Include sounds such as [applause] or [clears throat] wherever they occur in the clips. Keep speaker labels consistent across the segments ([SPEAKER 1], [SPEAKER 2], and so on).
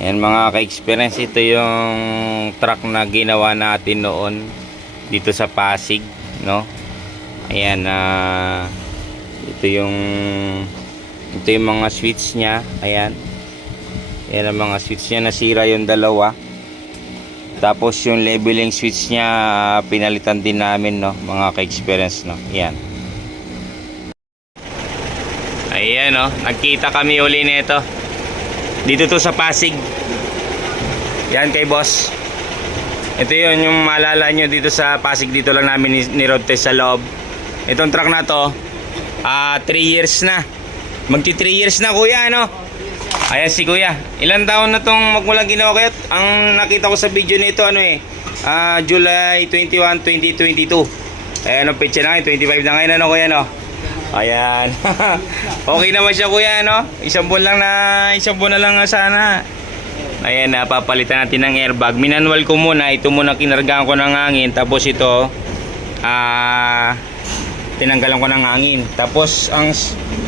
[SPEAKER 1] Ayan mga ka-experience, ito yung truck na ginawa natin noon dito sa Pasig, no? Ayan, ah ito yung ito yung mga switch niya, ayan. Ayan ang mga switch niya, nasira yung dalawa. Tapos yung leveling switch niya, ah, pinalitan din namin, no? Mga ka-experience, no? Ayan. Ayan, no? Nagkita kami uli nito. Dito to sa Pasig. Yan kay boss. Ito yun yung maalala nyo dito sa Pasig. Dito lang namin ni, ni sa loob. Itong truck na to, 3 years na. Magti 3 years na kuya, ano? Ayan si kuya. Ilan taon na tong magmulang ginawa kaya? Ang nakita ko sa video nito, ano eh, ah, July 21, 2022. Ayan ang petsa na ngayon, 25 na ngayon, ano kuya, no? Ayan. [laughs] okay naman siya kuya, no? Isang buwan lang na, isang buwan na lang sana. Ayan, napapalitan natin ng airbag. Minanwal ko muna, ito muna kinargaan ko ng hangin. Tapos ito, ah, tinanggalan ko ng hangin. Tapos ang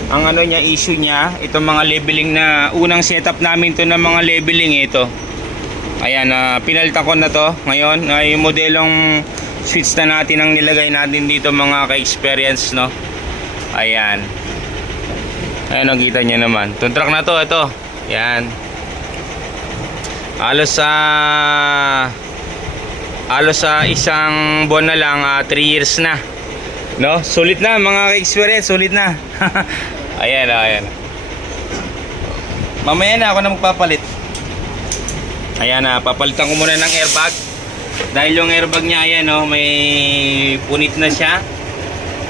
[SPEAKER 1] ang ano niya issue niya, itong mga leveling na unang setup namin to ng mga leveling eh, ito. Ayan, ah, pinalitan ko na to ngayon. Ay modelong switch na natin ang nilagay natin dito mga ka-experience, no? Ayan. Ayan, nakita niyo naman. Itong truck na to, ito. Ayan. Halos sa halos sa isang buwan na lang, 3 years na. No? Sulit na mga ka-experience, sulit na. [laughs] ayan, oh, ayan. Mamaya na ako na magpapalit. Ayan na, papalitan ko muna ng airbag. Dahil yung airbag niya, ayan oh, may punit na siya.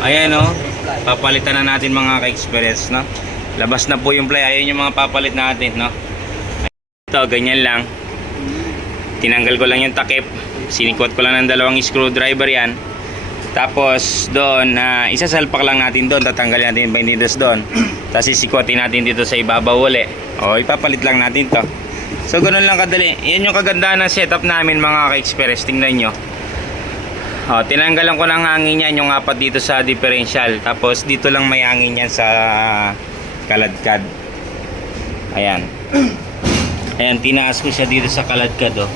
[SPEAKER 1] Ayan oh, papalitan na natin mga ka-experience, no? Labas na po yung play, ayan yung mga papalit natin, no? Ito, ganyan lang. Tinanggal ko lang yung takip. Sinikot ko lang ng dalawang screwdriver yan. Tapos doon, na isasalpak lang natin doon. Tatanggalin natin yung binders doon. [clears throat] Tapos isikwatin natin dito sa ibabaw uli. O, ipapalit lang natin to. So, ganun lang kadali. Yan yung kagandahan ng setup namin mga ka-express. Tingnan nyo. O, tinanggalan ko ng hangin yan yung apat dito sa differential. Tapos dito lang may hangin yan sa kaladkad. Ayan. [clears throat] Ayan, tinaas ko siya dito sa kaladkad, oh.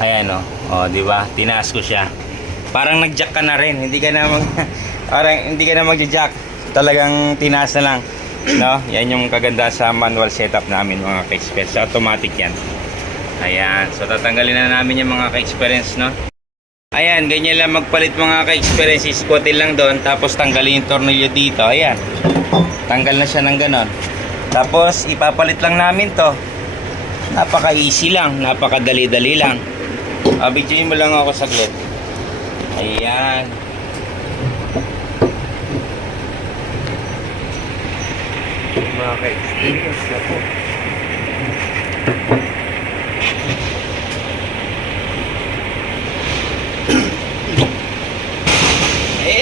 [SPEAKER 1] Ayan, oh. Oh, di ba? Tinaas ko siya. Parang nag-jack ka na rin. Hindi ka na mag [laughs] parang hindi ka na mag-jack. Talagang tinaas na lang. [clears throat] No? Yan yung kaganda sa manual setup namin, mga ka-experience. Automatic yan. Ayan. So, tatanggalin na namin yung mga ka-experience, no? Ayan, ganyan lang magpalit mga ka-experience. Iskutin lang doon. Tapos tanggalin yung tornilyo dito. Ayan. Tanggal na siya ng ganon. Tapos, ipapalit lang namin to. Napaka-easy lang. Napakadali-dali lang. Abidyoin mo lang ako saglit. Ayan.
[SPEAKER 2] Mga ka-experience na po.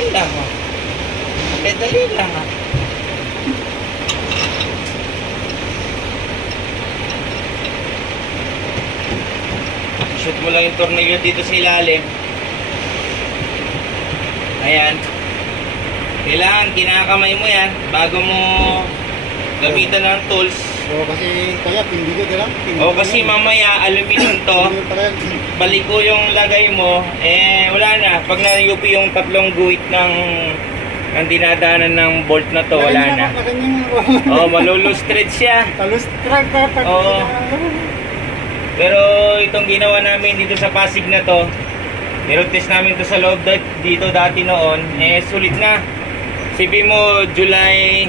[SPEAKER 1] Ayan lang. Oh. Dali lang. Oh. Shoot mo lang yung tornilyo dito sa ilalim. Ayan. Kailangan kinakamay mo yan bago mo gamitan ng tools.
[SPEAKER 2] So, kasi kaya pindi ko lang.
[SPEAKER 1] O kasi mamaya aluminum to, balik ko yung lagay mo, eh wala na. Pag na-UP yung tatlong guhit ng ang dinadaanan ng bolt na to, wala na. [laughs] Oh, malulustred siya.
[SPEAKER 2] Talus track ka pag
[SPEAKER 1] Oo. Pero itong ginawa namin dito sa Pasig na to, niroad test namin to sa loob dito dati noon, eh sulit na. Sipin mo July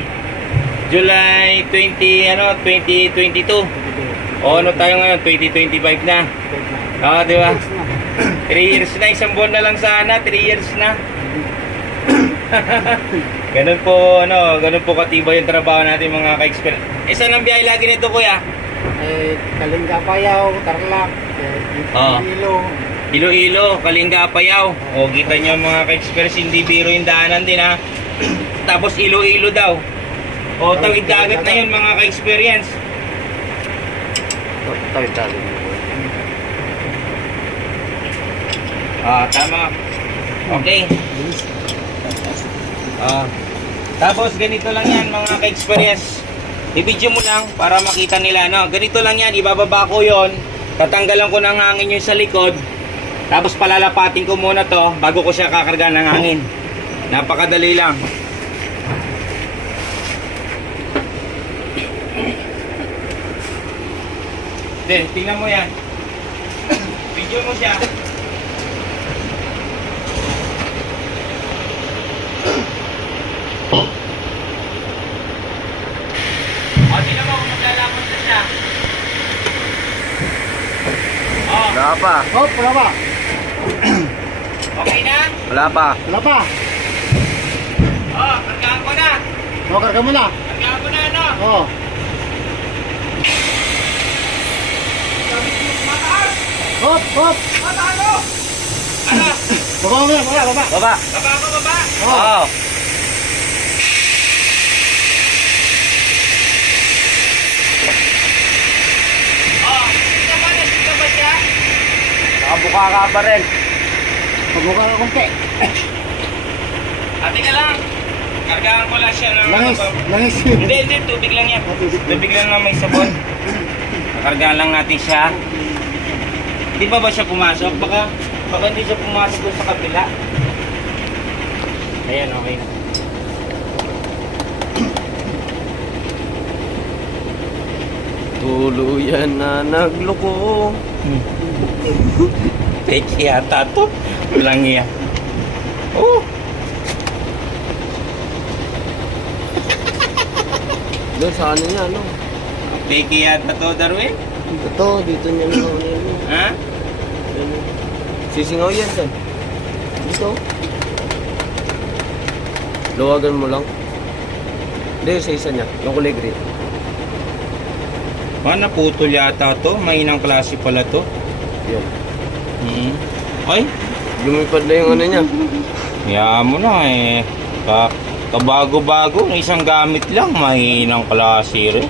[SPEAKER 1] July 20 ano 2022. O ano tayo ngayon 2025 na. Oo, di ba? 3 years na, isang buwan na lang sana, 3 years na. [coughs] ganun po, ano, ganun po katiba yung trabaho natin mga ka-experience. Eh, saan ang biyahe lagi nito, kuya?
[SPEAKER 2] Eh, Kalinga Payaw, Tarlac, eh, Ilo.
[SPEAKER 1] Iloilo, Kalinga, Payaw. O, kita nyo mga ka-experience, hindi biro yung daanan din ha. [coughs] Tapos Iloilo daw. O, tawid dagat na yun mga ka-experience.
[SPEAKER 2] Tawid tawid.
[SPEAKER 1] Ah, tama. Okay. Ah. Tapos ganito lang yan mga ka-experience. I-video mo lang para makita nila, no? Ganito lang yan, ibababa ko yon tatanggalan ko ng hangin yung sa likod, tapos palalapatin ko muna to bago ko siya kakarga ng hangin. Napakadali lang. Then, tingnan mo yan. Video mo siya. O, tingnan mo kung maglalakot na siya. O,
[SPEAKER 3] Wala pa.
[SPEAKER 2] Oh, wala pa.
[SPEAKER 1] okay na?
[SPEAKER 3] Wala pa.
[SPEAKER 2] Wala pa.
[SPEAKER 1] O, kargaan ko na.
[SPEAKER 2] Oh, karga mo na.
[SPEAKER 1] Kargaan ko na, ano?
[SPEAKER 2] Oh. Hop, hop.
[SPEAKER 1] Ano?
[SPEAKER 2] Baba mo na, baba, baba.
[SPEAKER 3] Baba.
[SPEAKER 1] Baba ko, baba.
[SPEAKER 2] Oh.
[SPEAKER 3] Oo.
[SPEAKER 1] O, tingnan mo, nandito ba siya?
[SPEAKER 3] Nakabuka ka pa rin.
[SPEAKER 2] Pabuka ka konti.
[SPEAKER 1] Ate ka lang. Kargaan ko lang siya ng...
[SPEAKER 2] Langis, langis.
[SPEAKER 1] Hindi, hindi. Tubig lang yan.
[SPEAKER 2] Tubig.
[SPEAKER 1] Lang na may sabon. Nakargaan lang natin siya. Di ba ba siya pumasok? Baka, baka hindi siya pumasok sa kabila. Ayan, okay na.
[SPEAKER 3] Tuluyan na nagloko. [laughs]
[SPEAKER 1] Fake yata to. Walang iya. Oh,
[SPEAKER 3] Doon sa ano niya, ano?
[SPEAKER 1] fake yata to, Darwin.
[SPEAKER 3] Ito, dito niya naman yun.
[SPEAKER 1] Ha?
[SPEAKER 3] Sisingaw yan dyan. Dito. Luwagan mo lang. Hindi, sa isa niya. Yung kulay green.
[SPEAKER 1] Baka naputol yata to. Mahinang klase pala to.
[SPEAKER 3] Yan.
[SPEAKER 1] Hmm. Ay,
[SPEAKER 3] Lumipad na yung ano niya.
[SPEAKER 1] Hayaan mo na eh. Ka kabago-bago, na isang gamit lang, mahinang klase rin.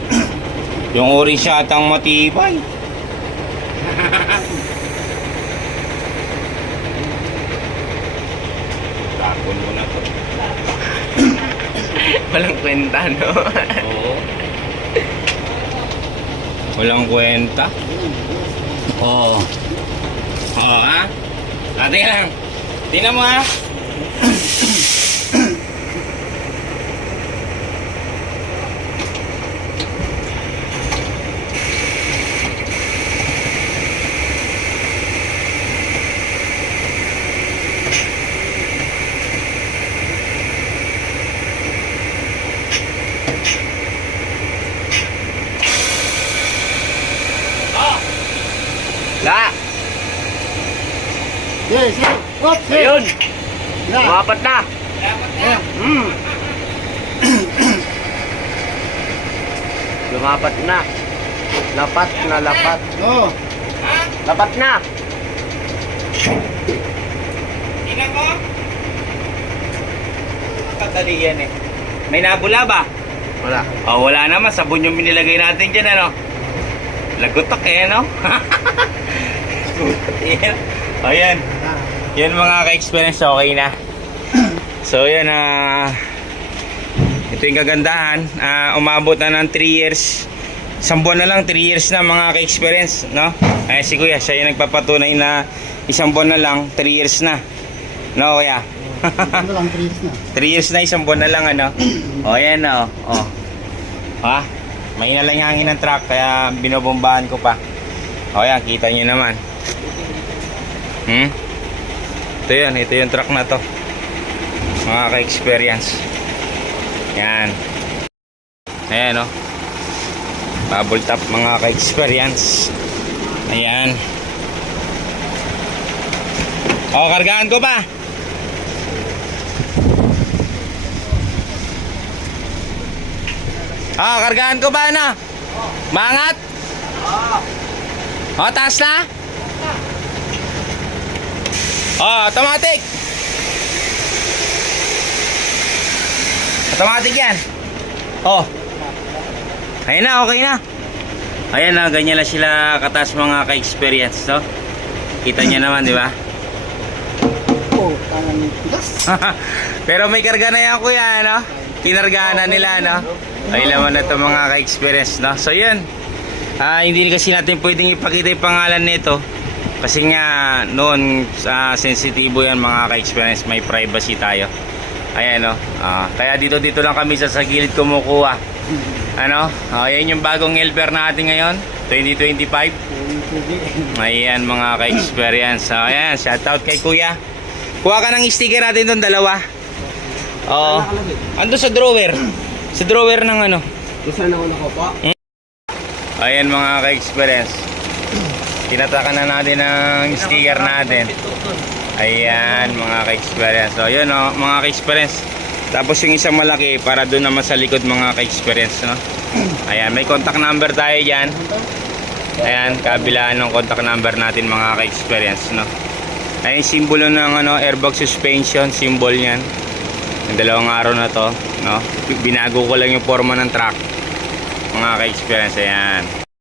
[SPEAKER 1] [clears throat] Yung orange yatang matibay. [laughs] Tapon mo na to.
[SPEAKER 3] Walang kwenta, no?
[SPEAKER 1] Oo. Walang kwenta. Oo. Oo, ha? Ate lang. Tingnan mo, ha?
[SPEAKER 2] Yes. Hop, yes.
[SPEAKER 3] Ayun!
[SPEAKER 2] Na.
[SPEAKER 3] Umapat na!
[SPEAKER 2] Ayan.
[SPEAKER 3] Hmm! Lumapat na. Lapat na lapat.
[SPEAKER 2] Oh.
[SPEAKER 1] Ha?
[SPEAKER 3] Lapat na!
[SPEAKER 1] Tingnan mo. Kadali yan eh. May nabula ba?
[SPEAKER 3] Wala.
[SPEAKER 1] Oh, wala naman. Sabon yung binilagay natin dyan, ano? Lagutok eh, ano? [laughs] Ayan. Ayan. Yan mga ka-experience, okay na. So, yan, ah... ito yung kagandahan. Ah, umabot na ng 3 years. Isang buwan na lang, 3 years na mga ka-experience, no? Ay, si Kuya, siya yung nagpapatunay na isang buwan na lang, 3 years na. No, Kuya?
[SPEAKER 2] Ano lang, trees na. [laughs]
[SPEAKER 1] 3 years na, isang buwan na lang, ano? O, yan, o. O. Ha? Mahina lang yung hangin ng truck, kaya binobombahan ko pa. O, yan, kita nyo naman. Hmm? Ito yan, ito yung truck na to. Mga ka-experience. Yan. Ayan, o. Bubble top, mga ka-experience. Ayan. O, kargaan ko pa. Ah, kargaan ko ba na? Mangat? Oo. Oh, taas na? Oh, automatic. Automatic yan. Oh. Ayun na, okay na. Ayan na, ganyan lang sila kataas mga ka-experience, no? Kita niya naman, di ba?
[SPEAKER 2] Oh, [laughs] tangan.
[SPEAKER 1] Pero may karga na yan, kuya, no? Pinargaan na nila, no? Ay laman na ito mga ka-experience, no? So yun, ah, hindi kasi natin pwedeng ipakita yung pangalan nito. Kasi nga, noon, sa sensitibo yan mga ka-experience, may privacy tayo. Ayan, no? Ah, kaya dito-dito lang kami sa, sa gilid kumukuha. Ano? Ah, yan yung bagong helper natin ngayon, 2025. Ayan mga ka-experience. So, ayan, shoutout kay kuya. Kuha ka ng sticker natin doon, dalawa. Oo. Ando sa drawer. Sa drawer ng ano.
[SPEAKER 3] Kung saan ako nakapa?
[SPEAKER 1] Ayan mga ka-experience. Tinatakan na natin ang sticker natin. Ayan mga ka-experience. So yun oh, mga ka-experience. Tapos yung isang malaki para doon naman sa likod mga ka-experience. No? Ayan, may contact number tayo dyan. Ayan, kabilaan ng contact number natin mga ka-experience. No? Ayan simbolo ng ano, airbag suspension, symbol niyan. Yung dalawang araw na to, no? Binago ko lang yung forma ng truck. Mga ka-experience, ayan.